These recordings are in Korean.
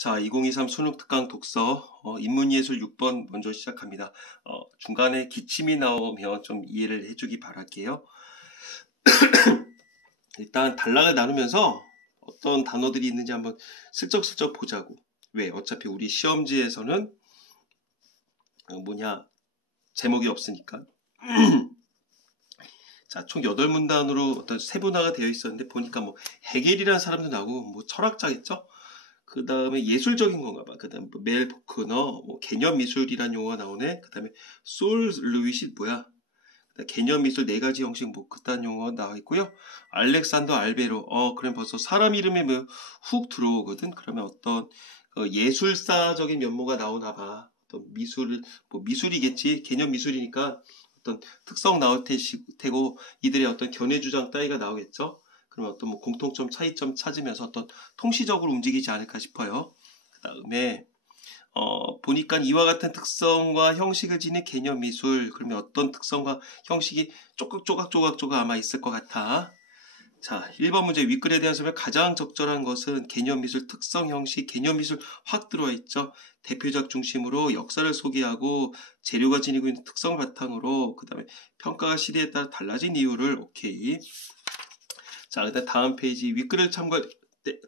자, 2023 수능 특강 독서 인문예술 6번 먼저 시작합니다. 중간에 기침이 나오면 좀 이해를 해주기 바랄게요. 일단 단락을 나누면서 어떤 단어들이 있는지 한번 슬쩍슬쩍 보자고. 왜? 어차피 우리 시험지에서는 제목이 없으니까. 자, 총 8문단으로 어떤 세분화가 되어 있었는데 보니까 헤겔이라는 사람도 나오고 철학자겠죠? 그 다음에 예술적인 건가 봐. 그 다음에 멜 보크너, 개념 미술이라는 용어가 나오네. 그 다음에 솔 루이시 뭐야? 개념 미술 4가지 형식 그딴 용어가 나와 있고요. 알렉산더 알베로. 그럼 벌써 사람 이름이 훅 들어오거든. 그러면 어떤 예술사적인 면모가 나오나 봐. 어떤 미술이겠지. 개념 미술이니까 어떤 특성 나올 테고 이들의 어떤 견해 주장 따위가 나오겠죠. 그러면 어떤 공통점, 차이점 찾으면서 어떤 통시적으로 움직이지 않을까 싶어요. 그 다음에 보니까 이와 같은 특성과 형식을 지닌 개념 미술, 그러면 어떤 특성과 형식이 조각 아마 있을 것 같아. 자, 1번 문제 윗글에 대한 설명 가장 적절한 것은 개념 미술 특성 형식, 개념 미술 확 들어와 있죠. 대표작 중심으로 역사를 소개하고 재료가 지니고 있는 특성을 바탕으로 그 다음에 평가가 시대에 따라 달라진 이유를 오케이. 자, 그다음 다음 페이지 윗글을 참고할 때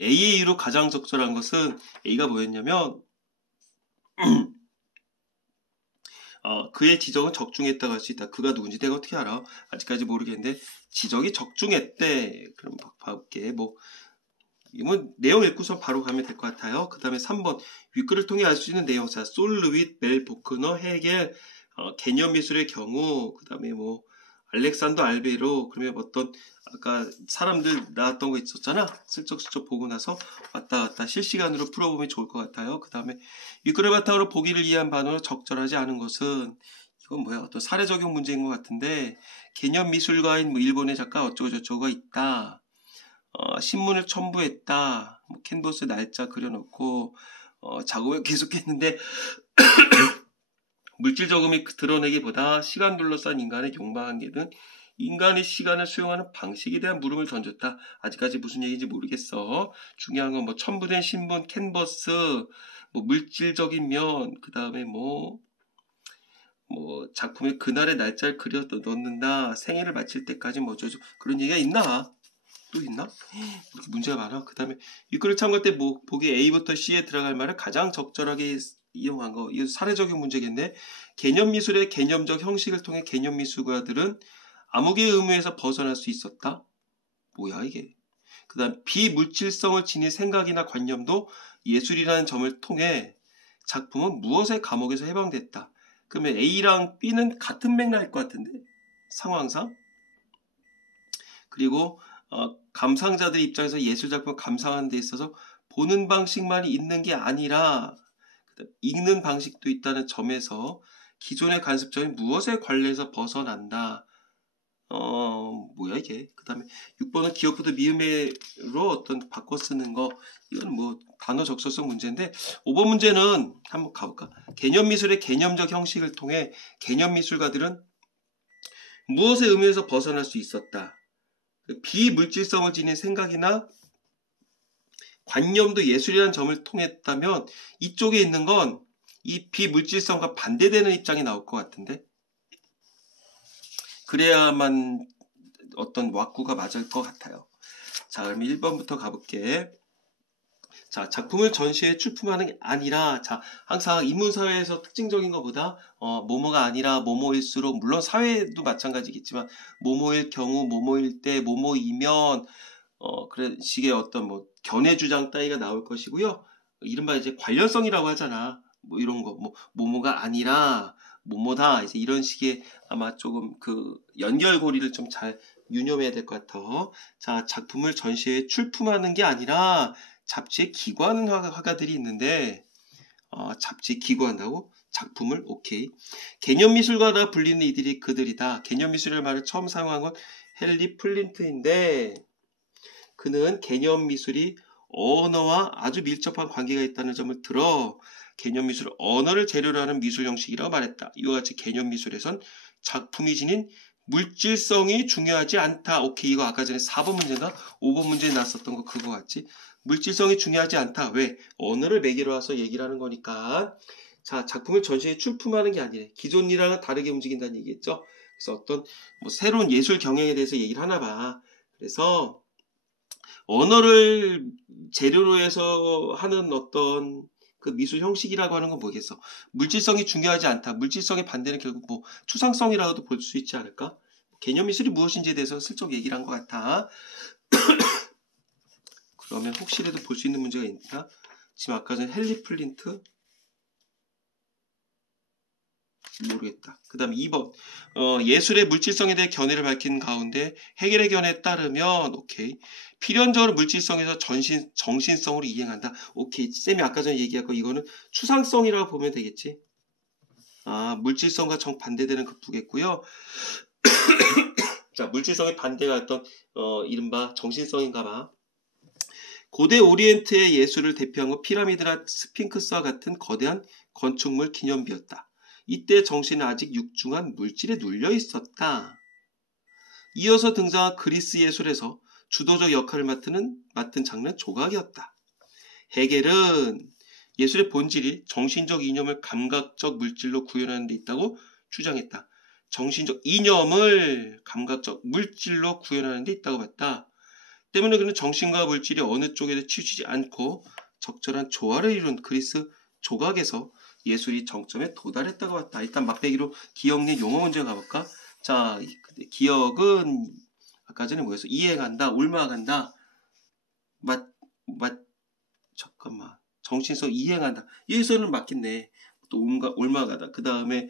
A의 이유로 가장 적절한 것은 A가 뭐였냐면 그의 지적은 적중했다고 할 수 있다. 그가 누군지 내가 어떻게 알아? 아직까지 모르겠는데 지적이 적중했대. 그럼 봐볼게. 이건 내용 읽고서 바로 가면 될 것 같아요. 그 다음에 3번 윗글을 통해 알 수 있는 내용. 자, 솔 루잇 멜 보크너 헤겔 개념 미술의 경우 그 다음에 알렉산더 알베로 그러면 어떤 아까 사람들 나왔던 거 있었잖아. 슬쩍슬쩍 보고 나서 왔다 갔다 실시간으로 풀어보면 좋을 것 같아요. 그 다음에 윗글을 바탕으로 보기를 이해한 반응으로 적절하지 않은 것은 이건 뭐야? 어떤 사례 적용 문제인 것 같은데 개념 미술가인 일본의 작가 어쩌고저쩌고가 있다. 신문을 첨부했다. 캔버스 날짜 그려놓고 작업을 계속했는데 물질 저금이 드러내기보다 시간 둘러싼 인간의 욕망에는 인간의 시간을 수용하는 방식에 대한 물음을 던졌다. 아직까지 무슨 얘기인지 모르겠어. 중요한 건 첨부된 신문, 캔버스, 물질적인 면, 그 다음에 작품의 그날의 날짜를 그려 넣는다. 생일을 마칠 때까지 그런 얘기가 있나? 또 있나? 이렇게 문제가 많아. 그 다음에 윗글을 참고할 때 보기 A부터 C에 들어갈 말을 가장 적절하게 이용한 거. 이거 사례적인 문제겠네. 개념 미술의 개념적 형식을 통해 개념 미술가들은 암흑의 의무에서 벗어날 수 있었다. 뭐야 이게. 그 다음 비물질성을 지닌 생각이나 관념도 예술이라는 점을 통해 작품은 무엇의 감옥에서 해방됐다. 그러면 A랑 B는 같은 맥락일 것 같은데 상황상. 그리고 감상자들 입장에서 예술작품을 감상하는 데 있어서 보는 방식만이 있는 게 아니라 읽는 방식도 있다는 점에서 기존의 관습점이 무엇에 관련해서 벗어난다. 뭐야 이게. 그 다음에 6번은 기억부터 미음으로 어떤 바꿔 쓰는 거. 이건 단어 적절성 문제인데 5번 문제는 한번 가볼까. 개념 미술의 개념적 형식을 통해 개념 미술가들은 무엇의 의미에서 벗어날 수 있었다. 비물질성을 지닌 생각이나 관념도 예술이라는 점을 통했다면 이쪽에 있는 건 이 비물질성과 반대되는 입장이 나올 것 같은데 그래야만 어떤 왁구가 맞을 것 같아요. 자, 그럼 1번부터 가볼게. 자, 작품을 전시에 출품하는 게 아니라 자, 항상 인문사회에서 특징적인 것보다 뭐뭐가 아니라 뭐뭐일수록 물론 사회도 마찬가지겠지만 뭐뭐일 경우 뭐뭐일 때 뭐뭐이면 그런 식의 어떤 견해 주장 따위가 나올 것이고요. 이른바 이제 관련성이라고 하잖아. 이런 거 뭐뭐가 아니라 뭐뭐다 이제 이런 식의 아마 조금 그 연결고리를 좀 잘 유념해야 될 것 같아. 자, 작품을 전시에 출품하는 게 아니라 잡지에 기고하는 화가들이 있는데 잡지에 기고한다고? 작품을 오케이. 개념 미술가라 불리는 이들이 그들이다. 개념 미술이라는 말을 처음 사용한 건 헨리 플린트인데 그는 개념 미술이 언어와 아주 밀접한 관계가 있다는 점을 들어 개념 미술을 언어를 재료로 하는 미술 형식이라고 말했다. 이와 같이 개념 미술에선 작품이 지닌 물질성이 중요하지 않다. 오케이, 이거 아까 전에 4번 문제나 5번 문제에 나왔었던 거 그거 같지? 물질성이 중요하지 않다. 왜? 언어를 매개로 와서 얘기를 하는 거니까. 자, 작품을 전시에 출품하는 게 아니래. 기존이랑은 다르게 움직인다는 얘기겠죠? 그래서 어떤 뭐 새로운 예술 경영에 대해서 얘기를 하나 봐. 그래서 언어를 재료로 해서 하는 어떤 그 미술 형식이라고 하는 건 뭐겠어? 물질성이 중요하지 않다. 물질성의 반대는 결국 뭐 추상성이라고도 볼 수 있지 않을까? 개념 미술이 무엇인지에 대해서 슬쩍 얘기를 한 것 같아. 그러면 혹시라도 볼 수 있는 문제가 있나? 지금 아까 전에 헨리 플린트? 모르겠다. 그 다음 2번. 예술의 물질성에 대해 견해를 밝힌 가운데 해겔의 견해에 따르면 오케이. 필연적으로 물질성에서 정신성으로 이행한다. 오케이. 쌤이 아까 전에 얘기한 거 이거는 추상성이라고 보면 되겠지. 아, 물질성과 정반대되는 급부겠고요. 자, 물질성의 반대가 어떤 이른바 정신성인가 봐. 고대 오리엔트의 예술을 대표한 건 피라미드나 스핑크스와 같은 거대한 건축물 기념비였다. 이때 정신은 아직 육중한 물질에 눌려 있었다. 이어서 등장한 그리스 예술에서 주도적 역할을 맡은 장르는 조각이었다. 헤겔은 예술의 본질이 정신적 이념을 감각적 물질로 구현하는 데 있다고 주장했다. 정신적 이념을 감각적 물질로 구현하는 데 있다고 봤다. 때문에 그는 정신과 물질이 어느 쪽에도 치우치지 않고 적절한 조화를 이룬 그리스 조각에서 예술이 정점에 도달했다고 봤다. 일단 맛배기로 기억 및 용어 문제 가볼까? 자, 기억은 아까 전에 뭐였어? 이해간다, 옮아간다, 잠깐만. 정신성 이해간다. 여기서는 맞겠네. 또 옮아가다. 그 다음에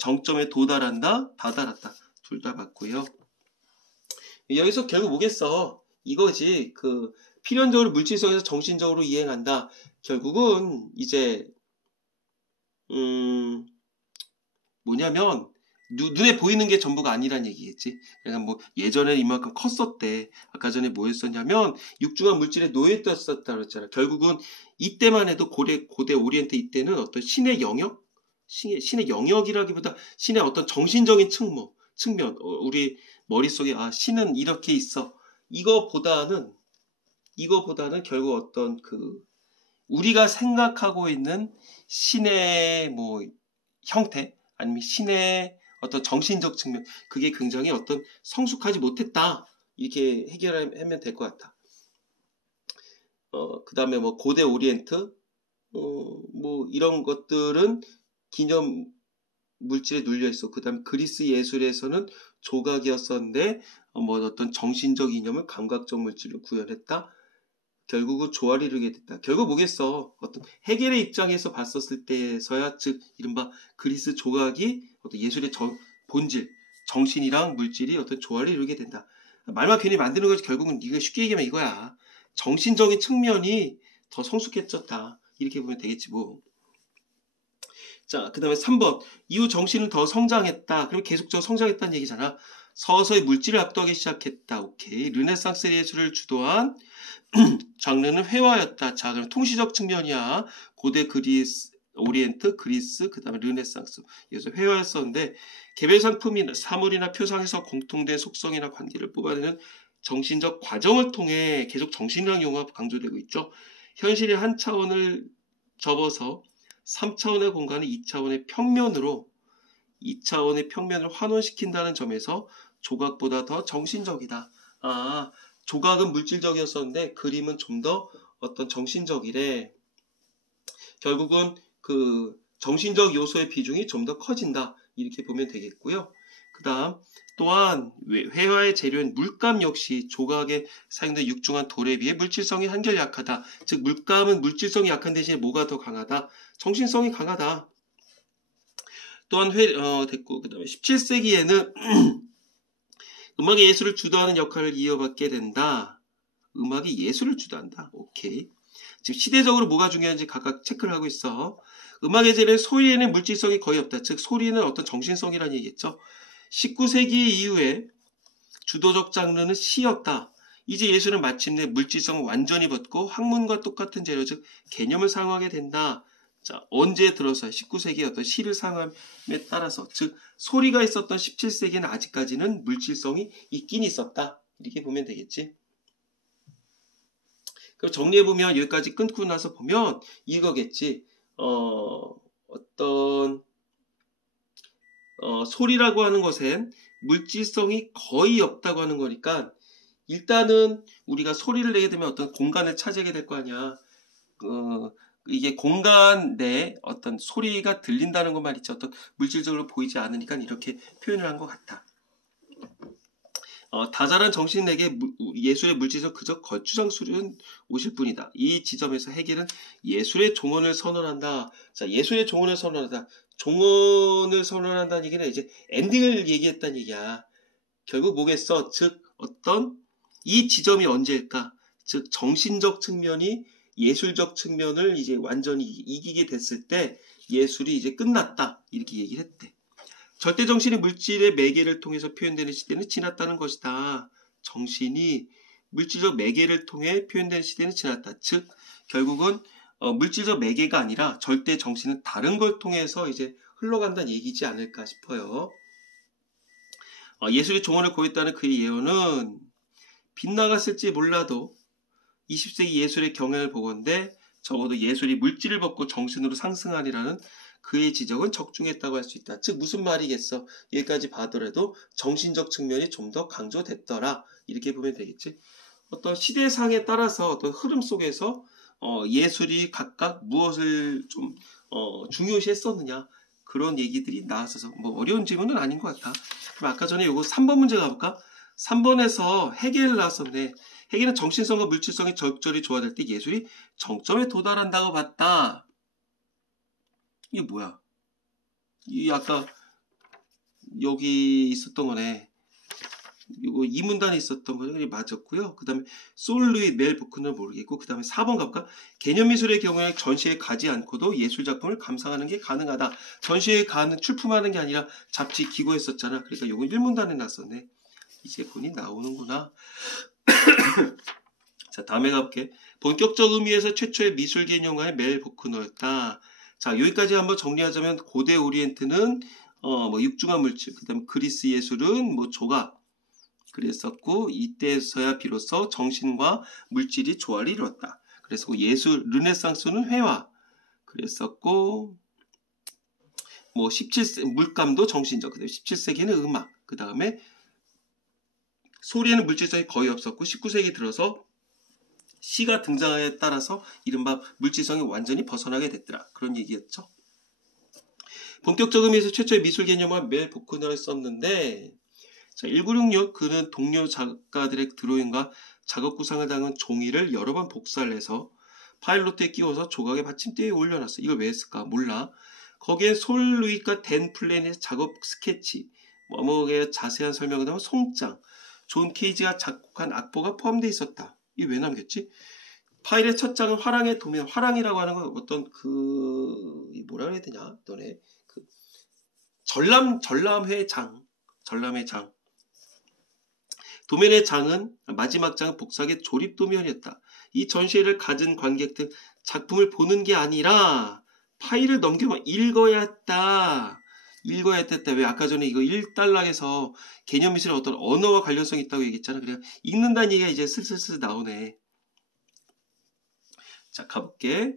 정점에 도달한다, 다다랐다. 둘 다 맞고요. 여기서 결국 뭐겠어? 이거지. 그 필연적으로 물질성에서 정신적으로 이행한다. 결국은 이제 뭐냐면 눈에 보이는 게 전부가 아니란 얘기겠지. 그러니까 뭐 예전에 이만큼 컸었대. 아까 전에 뭐 했었냐면 육중한 물질에 노예되었었다 그랬잖아. 결국은 이때만 해도 고대 오리엔트 이때는 어떤 신의 영역? 신의 영역이라기보다 신의 어떤 정신적인 측면. 우리 머릿속에 아 신은 이렇게 있어. 이거보다는 결국 어떤 그 우리가 생각하고 있는 신의 뭐 형태 아니면 신의 어떤 정신적 측면 그게 굉장히 어떤 성숙하지 못했다 이렇게 해결하면 될 것 같아. 그 다음에 뭐 고대 오리엔트 뭐 이런 것들은 기념 물질에 눌려 있어. 그 다음에 그리스 예술에서는 조각이었었는데 뭐 어떤 정신적 이념을 감각적 물질로 구현했다. 결국은 조화를 이루게 됐다. 결국 뭐겠어? 어떤 헤겔의 입장에서 봤었을 때서야 즉 이른바 그리스 조각이 어떤 예술의 본질, 정신이랑 물질이 어떤 조화를 이루게 된다. 말만 괜히 만드는 거지 결국은 네가 쉽게 얘기하면 이거야. 정신적인 측면이 더 성숙해졌다. 이렇게 보면 되겠지 뭐. 자, 그 다음에 3번. 이후 정신은 더 성장했다. 그럼 계속적으로 성장했다는 얘기잖아. 서서히 물질을 압도하기 시작했다. 오케이. 르네상스 예술을 주도한 장르는 회화였다. 자, 그럼 통시적 측면이야. 고대 그리스, 오리엔트, 그리스, 그 다음에 르네상스. 그래서 회화였었는데 개별 상품이나 사물이나 표상에서 공통된 속성이나 관계를 뽑아내는 정신적 과정을 통해 계속 정신이라는 용어가 강조되고 있죠. 현실의 한 차원을 접어서 3차원의 공간을 2차원의 평면을 환원시킨다는 점에서 조각보다 더 정신적이다. 아, 조각은 물질적이었었는데 그림은 좀 더 어떤 정신적이래. 결국은 그 정신적 요소의 비중이 좀 더 커진다. 이렇게 보면 되겠고요. 그 다음 또한 회화의 재료인 물감 역시 조각에 사용된 육중한 돌에 비해 물질성이 한결 약하다. 즉 물감은 물질성이 약한 대신에 뭐가 더 강하다? 정신성이 강하다. 또한 됐고 그 다음에 17세기에는 음악의 예술을 주도하는 역할을 이어받게 된다. 음악이 예술을 주도한다. 오케이. 지금 시대적으로 뭐가 중요한지 각각 체크를 하고 있어. 음악의 재료는 소리에는 물질성이 거의 없다. 즉 소리는 어떤 정신성이라는 얘기겠죠. 19세기 이후에 주도적 장르는 시였다. 이제 예술은 마침내 물질성을 완전히 벗고 학문과 똑같은 재료 즉 개념을 사용하게 된다. 자, 언제 들어서 19세기의 어떤 시를 사용함에 따라서, 즉 소리가 있었던 17세기에는 아직까지는 물질성이 있긴 있었다. 이렇게 보면 되겠지. 그럼 정리해보면 여기까지 끊고 나서 보면 이거겠지. 어떤 소리라고 하는 것엔 물질성이 거의 없다고 하는 거니까 일단은 우리가 소리를 내게 되면 어떤 공간을 차지하게 될 거 아니야. 이게 공간 내에 어떤 소리가 들린다는 것만 있지 어떤 물질적으로 보이지 않으니까 이렇게 표현을 한 것 같아. 다자란 정신에게 예술의 물질적 그저 거추장스러운 옷일 뿐이다. 이 지점에서 헤겔은 예술의 종언을 선언한다. 자, 예술의 종언을 선언한다. 종언을 선언한다는 얘기는 이제 엔딩을 얘기했다는 얘기야. 결국 뭐겠어? 즉 어떤 이 지점이 언제일까? 즉 정신적 측면이 예술적 측면을 이제 완전히 이기게 됐을 때 예술이 이제 끝났다. 이렇게 얘기를 했대. 절대 정신이 물질의 매개를 통해서 표현되는 시대는 지났다는 것이다. 정신이 물질적 매개를 통해 표현되는 시대는 지났다. 즉 결국은 물질적 매개가 아니라 절대 정신은 다른 걸 통해서 이제 흘러간다는 얘기지 않을까 싶어요. 예술이 종언을 고했다는 그의 예언은 빗나갔을지 몰라도 20세기 예술의 경향을 보건대 적어도 예술이 물질을 벗고 정신으로 상승하리라는 그의 지적은 적중했다고 할 수 있다. 즉 무슨 말이겠어? 여기까지 봐더라도 정신적 측면이 좀 더 강조됐더라. 이렇게 보면 되겠지. 어떤 시대상에 따라서 어떤 흐름 속에서 예술이 각각 무엇을 좀 중요시했었느냐 그런 얘기들이 나왔어서 뭐 어려운 질문은 아닌 것 같아. 그럼 아까 전에 요거 3번 문제 가볼까? 3번에서 헤겔 나왔었네. 헤겔은 정신성과 물질성이 적절히 조화될 때 예술이 정점에 도달한다고 봤다. 이게 뭐야? 이 아까 여기 있었던 거네. 이거 이 문단에 있었던 거죠. 맞았고요. 그 다음에 솔루이 멜 부크는 모르겠고 그 다음에 4번 가볼까? 개념미술의 경우에 전시에 가지 않고도 예술작품을 감상하는 게 가능하다. 전시에 가는 출품하는 게 아니라 잡지 기고했었잖아. 그러니까 이거 1문단에 났었네. 이제 본이 나오는구나. 자, 다음에 가볼게. 본격적 의미에서 최초의 미술 개념가의 멜 보크너였다. 자, 여기까지 한번 정리하자면 고대 오리엔트는 뭐 육중한 물질, 그다음 그리스 예술은 뭐 조각 그랬었고 이때서야 비로소 정신과 물질이 조화를 이루었다. 그래서 예술 르네상스는 회화 그랬었고 뭐 17세 물감도 정신적, 그다음에 17세기에는 음악, 그다음에 소리에는 물질성이 거의 없었고 19세기 들어서 시가 등장에 따라서 이른바 물질성이 완전히 벗어나게 됐더라. 그런 얘기였죠. 본격적 의미에서 최초의 미술 개념은 멜 보크너를 썼는데 자, 1966 그는 동료 작가들의 드로잉과 작업 구상을 담은 종이를 여러 번 복사를 해서 파일로트에 끼워서 조각의 받침대에 올려놨어. 이걸 왜 했을까? 몰라. 거기에 솔 루이카 댄 플랜의 작업 스케치, 뭐뭐의 자세한 설명을 담은 송장, 존 케이지가 작곡한 악보가 포함되어 있었다. 이게 왜 남겼지? 파일의 첫 장은 화랑의 도면, 화랑이라고 하는 건 어떤 뭐라 해야 되냐? 너네 전람회 장. 도면의 장은 마지막 장은 복사의 조립 도면이었다. 이 전시회를 가진 관객들 작품을 보는 게 아니라 파일을 넘겨만 읽어야 했다. 왜 아까 전에 이거 1단락에서 개념 미술의 어떤 언어와 관련성이 있다고 얘기했잖아. 그래 읽는다는 얘기가 이제 슬슬 나오네. 자, 가볼게.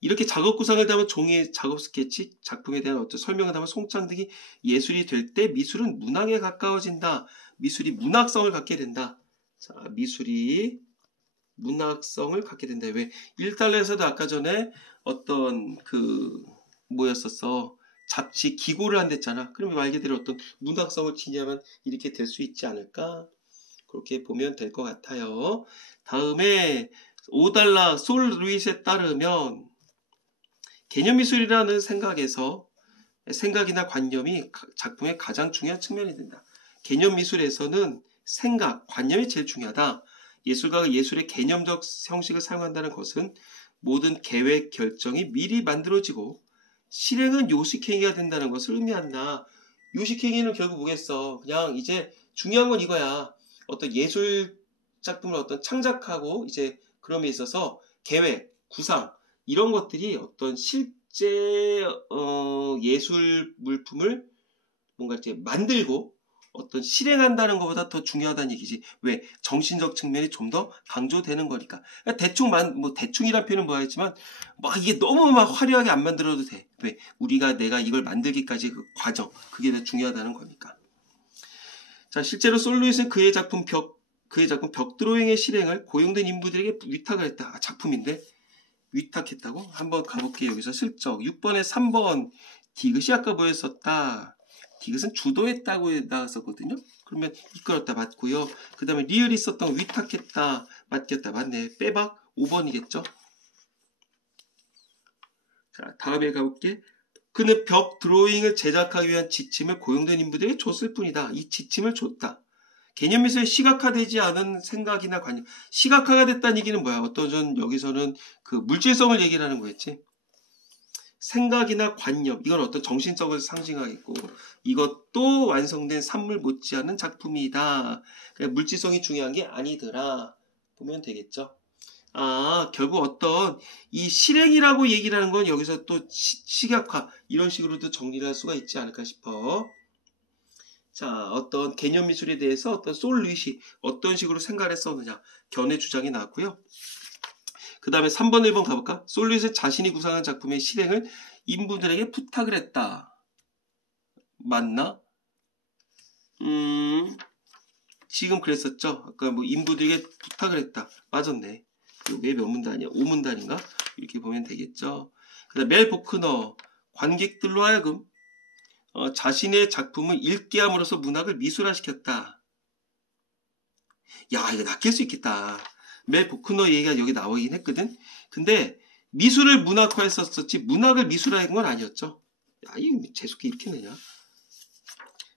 이렇게 작업 구상을 담은 종이의 작업 스케치, 작품에 대한 어떤 설명을 담은 송장 등이 예술이 될 때 미술은 문학에 가까워진다. 미술이 문학성을 갖게 된다. 자, 미술이 문학성을 갖게 된다. 왜? 1단락에서도 아까 전에 어떤 뭐였었어? 잡지 기고를 한댔잖아. 그러면 말 그대로 어떤 문학성을 지니면 이렇게 될 수 있지 않을까? 그렇게 보면 될 것 같아요. 다음에 5달러 솔 루이스에 따르면 개념미술이라는 생각이나 관념이 작품의 가장 중요한 측면이 된다. 개념미술에서는 생각, 관념이 제일 중요하다. 예술가가 예술의 개념적 형식을 사용한다는 것은 모든 계획, 결정이 미리 만들어지고 실행은 요식행위가 된다는 것을 의미한다. 요식행위는 결국 뭐겠어? 그냥 이제 중요한 건 이거야. 어떤 예술 작품을 어떤 창작하고 이제 그럼에 있어서 계획, 구상 이런 것들이 어떤 실제 예술 물품을 뭔가 이제 만들고 어떤 실행한다는 것보다 더 중요하다는 얘기지. 왜? 정신적 측면이 좀 더 강조되는 거니까. 뭐 대충이란 표현은 뭐하겠지만 막 이게 너무 막 화려하게 안 만들어도 돼. 왜? 내가 이걸 만들기까지 그 과정, 그게 더 중요하다는 거니까. 자, 실제로 솔루잇은 그의 작품 벽 드로잉의 실행을 고용된 인부들에게 위탁을 했다. 작품인데 위탁했다고? 한번 가볼게요. 여기서 슬쩍 6번에 3번 디귿이 아까 보였었다. 디귿은 주도했다고 나왔었거든요. 그러면 이끌었다 맞고요. 그 다음에 리을이 썼던 위탁했다 맞겠다 맞네. 빼박 5번이겠죠. 자, 다음에 가볼게. 그는 벽 드로잉을 제작하기 위한 지침을 고용된 인부들에게 줬을 뿐이다. 이 지침을 줬다. 개념 미술이 시각화되지 않은 생각이나 관념. 시각화가 됐다는 얘기는 뭐야? 여기서는 그 물질성을 얘기를 하는 거겠지. 생각이나 관념, 이건 어떤 정신성을 상징하겠고, 이것도 완성된 산물 못지않은 작품이다. 물질성이 중요한 게 아니더라. 보면 되겠죠. 결국 어떤 이 실행이라고 얘기를 하는 건 여기서 또 시각화, 이런 식으로도 정리를 할 수가 있지 않을까 싶어. 자, 어떤 개념 미술에 대해서 어떤 솔루잇이 어떤 식으로 생각을 했었느냐, 견해 주장이 나왔고요. 그 다음에 3번, 1번 가볼까? 솔루잇은 자신이 구상한 작품의 실행을 인부들에게 부탁을 했다. 맞나? 지금 그랬었죠? 아까 뭐 인부들에게 부탁을 했다. 맞았네. 이게 몇 문단이야? 5문단인가? 이렇게 보면 되겠죠. 그 다음 멜 보크너, 관객들로 하여금 자신의 작품을 읽게 함으로써 문학을 미술화시켰다. 야, 이거 낚일 수 있겠다. 멜 보크너 얘기가 여기 나오긴 했거든. 근데 미술을 문학화했었지 문학을 미술화한 건 아니었죠. 야, 이거 재수없게 이렇게 내냐.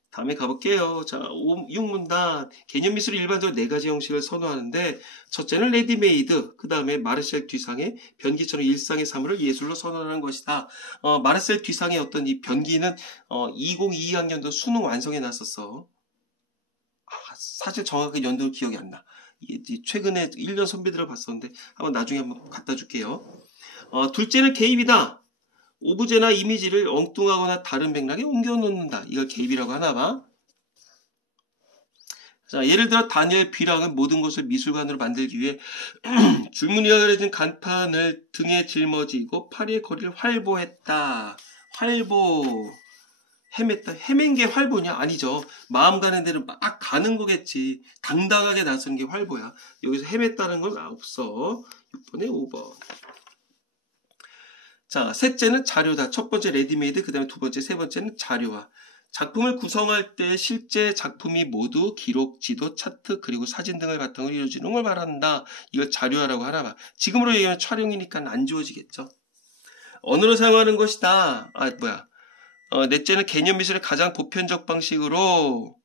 다음에 가볼게요. 자, 6문단. 개념 미술이 일반적으로 4가지 형식을 선호하는데 첫째는 레디메이드, 그 다음에 마르셀 듀상의 변기처럼 일상의 사물을 예술로 선언하는 것이다. 마르셀 듀상의 어떤 이 변기는 2022학년도 수능 완성해 놨었어. 사실 정확하게 연도 기억이 안 나. 최근에 1년 선배들을 봤었는데 나중에 한번 갖다 줄게요. 둘째는 개입이다. 오브제나 이미지를 엉뚱하거나 다른 맥락에 옮겨 놓는다. 이걸 개입이라고 하나 봐. 자, 예를 들어 다니엘 비랑은 모든 것을 미술관으로 만들기 위해 줄무늬가 그려진 간판을 등에 짊어지고 파리의 거리를 활보했다. 헤맨 게 활보냐? 아니죠. 마음 가는 데로 막 가는 거겠지. 당당하게 나서는 게 활보야. 여기서 헤맸다는 건 없어. 6번에 5번. 자, 셋째는 자료다. 첫 번째 레디메이드, 그 다음에 두 번째, 세 번째는 자료화. 작품을 구성할 때 실제 작품이 모두 기록, 지도, 차트, 그리고 사진 등을 바탕으로 이루어지는 걸 말한다. 이걸 자료화라고 하나 봐. 지금으로 얘기하면 촬영이니까 안 지워지겠죠. 언어로 사용하는 것이다. 넷째는 개념 미술의 가장 보편적 방식으로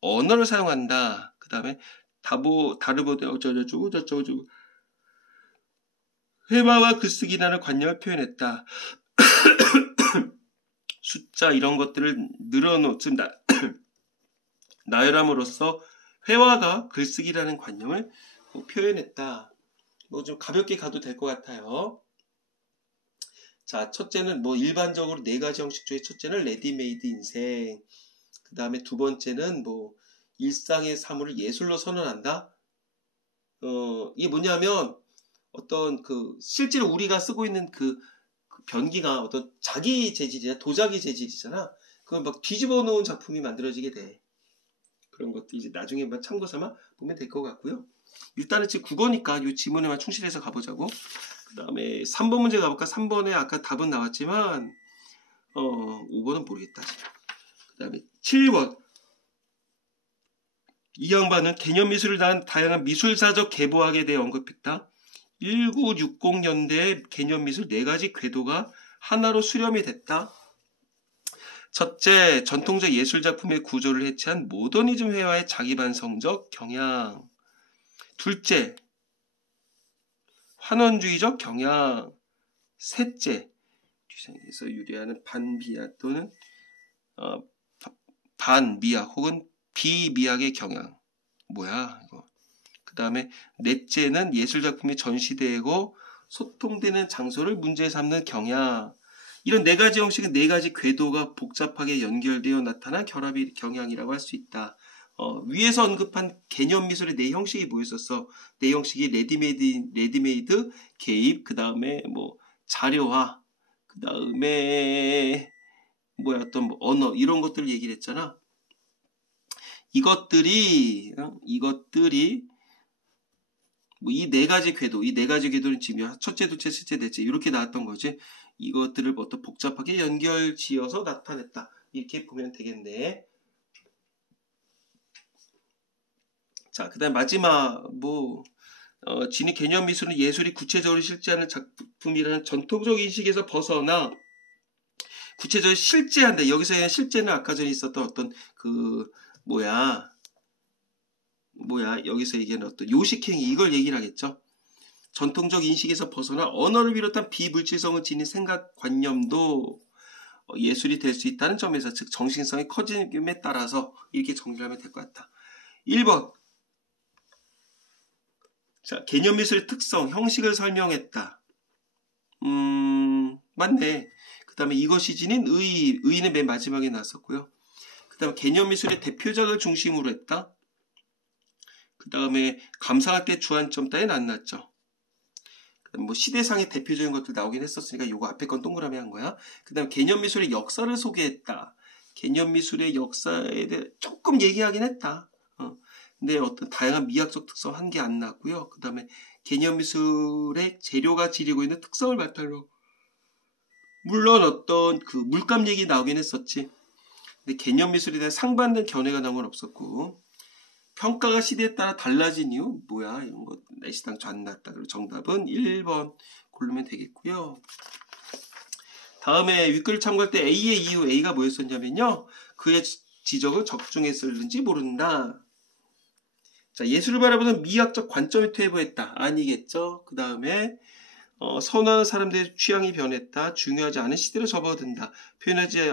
언어를 사용한다. 그 다음에 다르보다 어쩌고저쩌고 회화와 글쓰기라는 관념을 표현했다. 숫자 이런 것들을 늘어놓지 나열함으로써 회화가 글쓰기라는 관념을 표현했다. 좀 가볍게 가도 될 것 같아요. 자, 첫째는 일반적으로 4가지 형식 중에 첫째는 레디메이드 인생. 그 다음에 두 번째는 일상의 사물을 예술로 선언한다. 이게 뭐냐면 어떤 실제로 우리가 쓰고 있는 그 변기가 어떤 자기 재질이나 도자기 재질이잖아. 그걸 막 뒤집어 놓은 작품이 만들어지게 돼. 그런 것도 이제 나중에 참고 삼아 보면 될 것 같고요. 일단은 지금 국어니까 이 지문에만 충실해서 가보자고. 그 다음에 3번 문제 가볼까? 3번에 아까 답은 나왔지만 5번은 모르겠다. 그 다음에 7번. 이 양반은 개념 미술을 단 다양한 미술사적 계보학에 대해 언급했다. 1960년대의 개념 미술 4가지 궤도가 하나로 수렴이 됐다. 첫째, 전통적 예술작품의 구조를 해체한 모더니즘 회화의 자기반성적 경향. 둘째, 환원주의적 경향. 셋째, 뒤상에서 유래하는 반비약 또는 반미학 혹은 비미학의 경향. 뭐야 이거. 그 다음에 넷째는 예술작품이 전시되고 소통되는 장소를 문제 삼는 경향. 이런 네 가지 형식은 네 가지 궤도가 복잡하게 연결되어 나타난 결합의 경향이라고 할 수 있다. 위에서 언급한 개념 미술의 네 형식이 뭐였었어? 네 형식이 레디메이드, 개입, 그 다음에 뭐 자료화, 그 다음에 뭐야 어떤 뭐 언어 이런 것들을 얘기를 했잖아. 이것들이 뭐 이 네 가지 궤도, 이 네 가지 궤도는 지금 첫째, 둘째, 셋째, 넷째 이렇게 나왔던 거지. 이것들을 어떤 복잡하게 연결지어서 나타냈다. 이렇게 보면 되겠네. 자, 그 다음 마지막 진위 개념 미술은 예술이 구체적으로 실제하는 작품이라는 전통적 인식에서 벗어나 구체적으로 실제한다. 여기서 실제는 아까 전에 있었던 어떤 여기서 얘기하는 어떤 요식행위 이걸 얘기를 하겠죠. 전통적 인식에서 벗어나 언어를 비롯한 비물질성을 지닌 생각관념도 예술이 될 수 있다는 점에서 즉 정신성이 커짐에 따라서 이렇게 정리하면 될 것 같다. 1번 자, 개념 미술의 특성, 형식을 설명했다. 맞네. 그 다음에 이것이 지닌 의의는 맨 마지막에 나왔었고요. 그 다음에 개념 미술의 대표작을 중심으로 했다. 그 다음에 감상할 때 주안점 따위는 안 났죠. 뭐 시대상의 대표적인 것들 나오긴 했었으니까 요거 앞에 건 동그라미 한 거야. 그 다음 개념 미술의 역사를 소개했다. 개념 미술의 역사에 대해 조금 얘기하긴 했다. 근데 어떤 다양한 미학적 특성 한 개 안 나왔고요. 그 다음에 개념 미술의 재료가 지니고 있는 특성을 바탕으로 물론 어떤 그 물감 얘기 나오긴 했었지. 근데 개념 미술에 대한 상받는 견해가 나온 건 없었고 평가가 시대에 따라 달라진 이유 뭐야 이런 거 내시당 안 났다. 그리고 정답은 1번 고르면 되겠고요. 다음에 윗글을 참고할 때 A의 이유 A가 뭐였었냐면요. 그의 지적을 적중했을는지 모른다. 자, 예술을 바라보는 미학적 관점이 퇴보했다. 아니겠죠. 그 다음에 선호하는 사람들의 취향이 변했다. 중요하지 않은 시대로 접어든다. 표현하지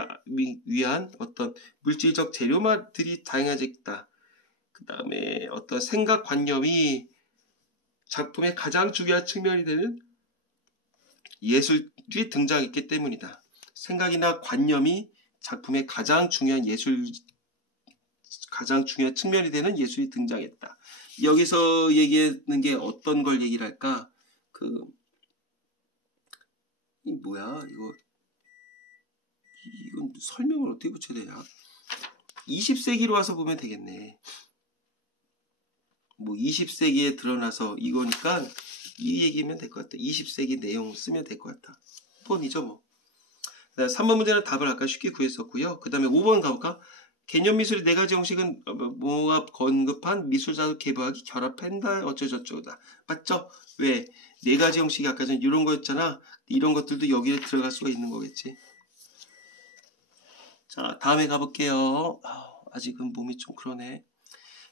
위한 어떤 물질적 재료들이 다양해졌다. 그 다음에 어떤 생각관념이 작품의 가장 중요한 측면이 되는 예술이 등장했기 때문이다. 생각이나 관념이 작품의 가장 중요한 측면이 되는 예술이 등장했다. 여기서 얘기하는 게 어떤 걸 얘기를 할까? 이건 설명을 어떻게 붙여야 되냐? 20세기로 와서 보면 되겠네. 20세기에 드러나서 이거니까 이 얘기면 될 것 같다. 20세기 내용 쓰면 될 것 같다. 5번이죠 뭐. 3번 문제는 답을 아까 쉽게 구했었고요. 그 다음에 5번 가볼까? 개념 미술의 네 가지 형식은 뭐가 언급한 미술자료 개발하기 결합한다 어쩌고저쩌고다. 맞죠? 왜? 네 가지 형식이 아까 전에 이런 거였잖아. 이런 것들도 여기에 들어갈 수가 있는 거겠지. 자, 다음에 가볼게요. 아직은 몸이 좀 그러네.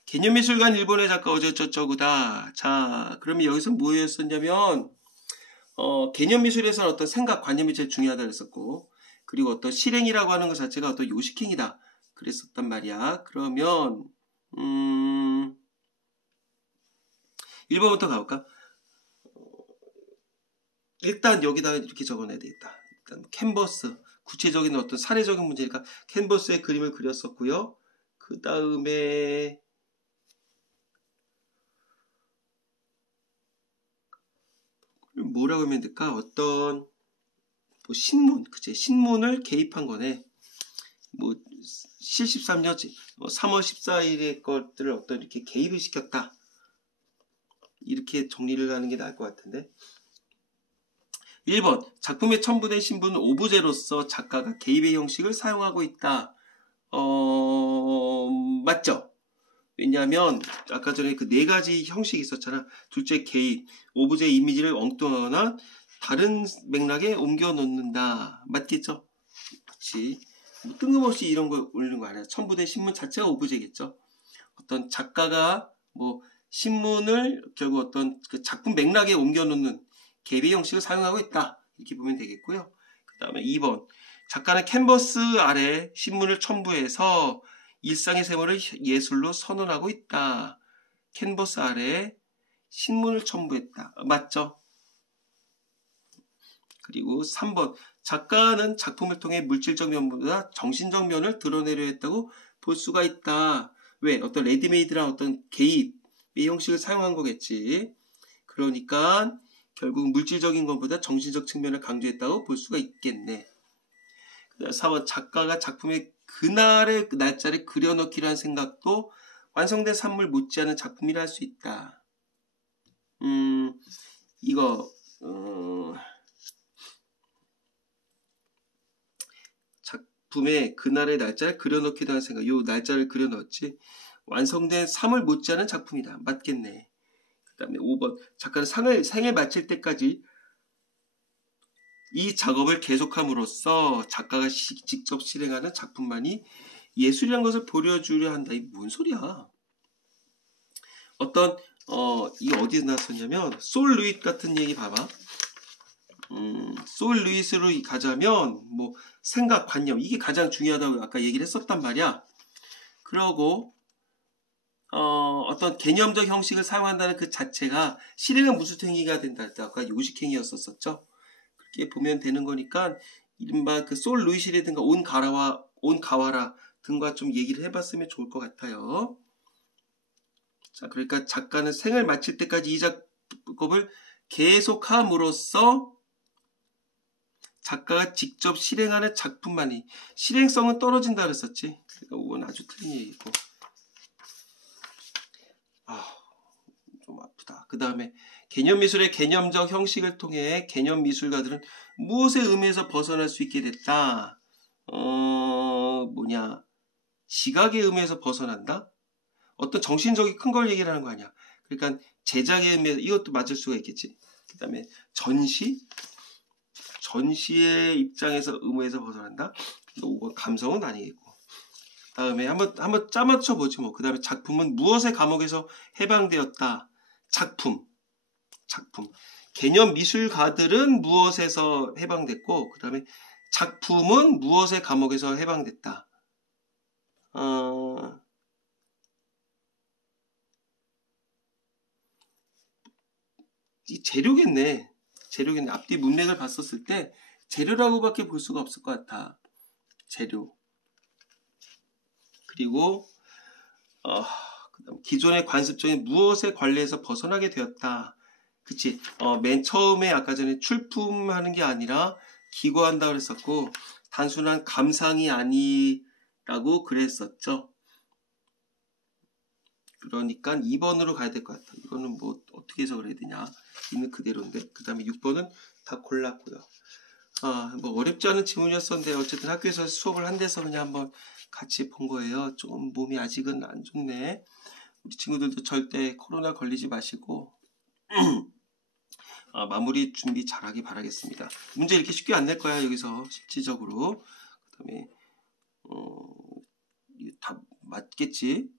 개념미술관 일본의 작가 어쩌고저쩌고다. 자, 그러면 여기서 뭐였었냐면 개념미술에서는 어떤 생각관념이 제일 중요하다 그랬었고 그리고 어떤 실행이라고 하는 것 자체가 어떤 요식행위다 그랬었단 말이야. 그러면 1번부터 가볼까? 일단 여기다 이렇게 적어놔야 되겠다. 일단 캔버스, 구체적인 어떤 사례적인 문제니까 캔버스에 그림을 그렸었고요. 그 다음에 뭐라고 하면 될까? 어떤 신문, 그치? 신문을 개입한 거네. 실13년 3월 14일의 것들을 어떤 이렇게 개입을 시켰다. 이렇게 정리를 하는 게 나을 것 같은데. 1번 작품에 첨부된 신분은 오브제로서 작가가 개입의 형식을 사용하고 있다. 맞죠? 왜냐하면 아까 전에 그 네 가지 형식이 있었잖아. 둘째 개입, 오브제 이미지를 엉뚱하거나 다른 맥락에 옮겨 놓는다. 맞겠죠? 그렇지. 뜬금없이 이런 거 올리는 거 아니야. 첨부된 신문 자체가 오브제겠죠. 어떤 작가가 신문을 결국 어떤 그 작품 맥락에 옮겨 놓는 개비 형식을 사용하고 있다. 이렇게 보면 되겠고요. 그 다음에 2번 작가는 캔버스 아래 신문을 첨부해서 일상의 생활을 예술로 선언하고 있다. 캔버스 아래 신문을 첨부했다. 맞죠? 그리고 3번 작가는 작품을 통해 물질적 면보다 정신적 면을 드러내려 했다고 볼 수가 있다. 왜? 어떤 레디메이드랑 어떤 개입의 형식을 사용한 거겠지. 그러니까 결국 물질적인 것보다 정신적 측면을 강조했다고 볼 수가 있겠네. 4번 작가가 작품의 그날의 날짜를 그려넣기라는 생각도 완성된 산물 못지않은 작품이라 할 수 있다. 이거 작품의 그날의 날짜를 그려넣기라는 생각, 요 날짜를 그려넣었지. 완성된 3을 못지않은 작품이다. 맞겠네. 그 다음에 5번 작가는 생을 마칠 때까지 이 작업을 계속함으로써 작가가 직접 실행하는 작품만이 예술이라는 것을 보여주려 한다. 이게 뭔 소리야? 어떤 이게 어디서 나왔었냐면 솔 루잇 같은 얘기 봐봐. 솔 루잇으로 가자면 뭐 생각, 관념 이게 가장 중요하다고 아까 얘기를 했었단 말이야. 그러고 어떤 개념적 형식을 사용한다는 그 자체가 실행은 무술행위가 된다. 아까 요식행위였었죠. 그렇게 보면 되는 거니까 이른바 그 솔 루이시라든가 온 가와라 등과 좀 얘기를 해봤으면 좋을 것 같아요. 자, 그러니까 작가는 생을 마칠 때까지 이 작업을 계속함으로써 작가가 직접 실행하는 작품만이 실행성은 떨어진다 그랬었지. 그러니까 이건 아주 틀린 얘기고. 좀 아프다. 그 다음에 개념미술의 개념적 형식을 통해 개념미술가들은 무엇의 의미에서 벗어날 수 있게 됐다. 지각의 의미에서 벗어난다? 어떤 정신적인 큰 걸 얘기를 하는 거 아니야. 그러니까 제작의 의미에서 이것도 맞을 수가 있겠지. 그 다음에 전시의 입장에서 의무에서 벗어난다? 5번 감성은 아니겠고. 다음에 한번 짜맞춰 보지 뭐. 그 다음에 작품은 무엇의 감옥에서 해방되었다. 작품. 개념 미술가들은 무엇에서 해방됐고, 그 다음에 작품은 무엇의 감옥에서 해방됐다. 이 재료겠네. 앞뒤 문맥을 봤었을 때 재료라고밖에 볼 수가 없을 것 같아. 재료. 그리고 그다음 기존의 관습적인 무엇의 관례에서 벗어나게 되었다. 그치? 맨 처음에 아까 전에 출품하는 게 아니라 기고한다 그랬었고 단순한 감상이 아니라고 그랬었죠. 그러니까 2번으로 가야 될 것 같아. 이거는 뭐 어떻게 해서 그래야 되냐. 있는 그대로인데. 그 다음에 6번은 다 골랐고요. 뭐 어렵지 않은 지문이었었는데 어쨌든 학교에서 수업을 한 데서 그냥 한번 같이 본 거예요. 좀 몸이 아직은 안 좋네. 우리 친구들도 절대 코로나 걸리지 마시고 마무리 준비 잘하기 바라겠습니다. 문제 이렇게 쉽게 안 낼 거야. 여기서 실질적으로. 그 다음에 이거 다 맞겠지?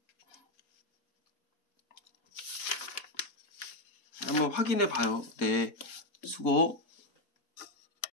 한번 확인해 봐요. 네, 수고.